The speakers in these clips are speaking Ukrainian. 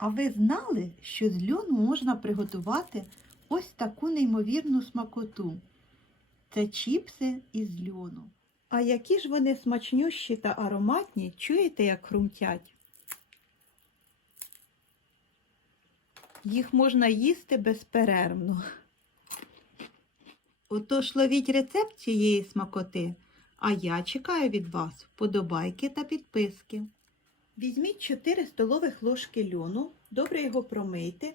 А ви знали, що з льону можна приготувати ось таку неймовірну смакоту? Це чіпси із льону. А які ж вони смачнющі та ароматні, чуєте, як хрумтять? Їх можна їсти безперервно. Отож ловіть рецепт цієї смакоти, а я чекаю від вас вподобайки та підписки. Візьміть 4 столових ложки льону, добре його промийте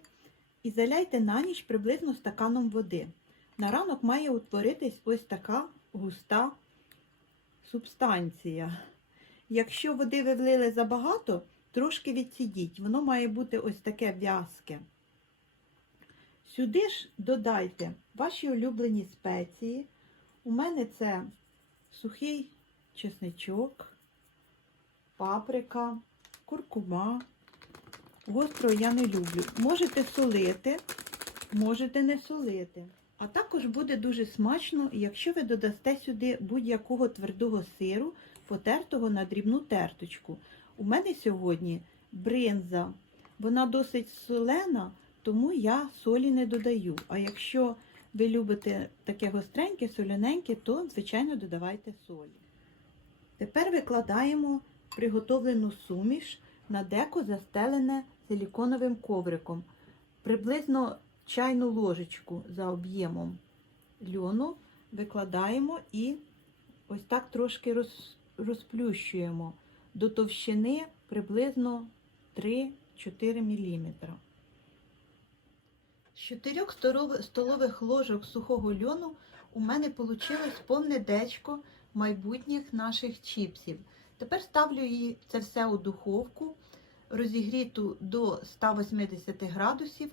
і заляйте на ніч приблизно стаканом води. На ранок має утворитись ось така густа субстанція. Якщо води ви влили забагато, трошки відсідіть, воно має бути ось таке в'язке. Сюди ж додайте ваші улюблені спеції. У мене це сухий чесничок, паприка, куркума. Гостро я не люблю. Можете солити, можете не солити. А також буде дуже смачно, якщо ви додасте сюди будь-якого твердого сиру, потертого на дрібну терточку. У мене сьогодні бринза. Вона досить солена, тому я солі не додаю. А якщо ви любите таке гостреньке, соляненьке, то, звичайно, додавайте солі. Тепер викладаємо приготовлену суміш на деко застелене силіконовим ковриком. Приблизно чайну ложечку за об'ємом льону викладаємо і ось так трошки роз, розплющуємо до товщини приблизно 3-4 мм. З 4 столових ложок сухого льону у мене вийшло повне дечко майбутніх наших чіпсів. Тепер ставлю її це все у духовку, розігріту до 180 градусів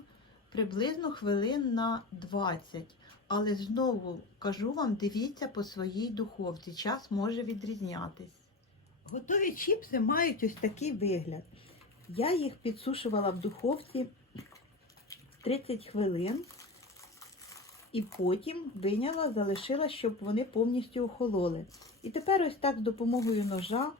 приблизно хвилин на 20. Але знову кажу вам, дивіться по своїй духовці, час може відрізнятись. Готові чіпси мають ось такий вигляд. Я їх підсушувала в духовці 30 хвилин і потім виняла, залишила, щоб вони повністю охололи. І тепер ось так з допомогою ножа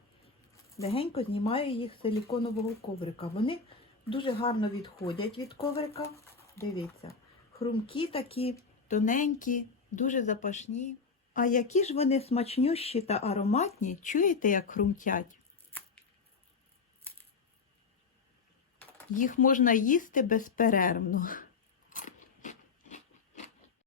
легенько знімаю їх з силіконового коврика. Вони дуже гарно відходять від коврика. Дивіться, хрумкі такі, тоненькі, дуже запашні. А які ж вони смачнющі та ароматні, чуєте, як хрумтять? Їх можна їсти безперервно.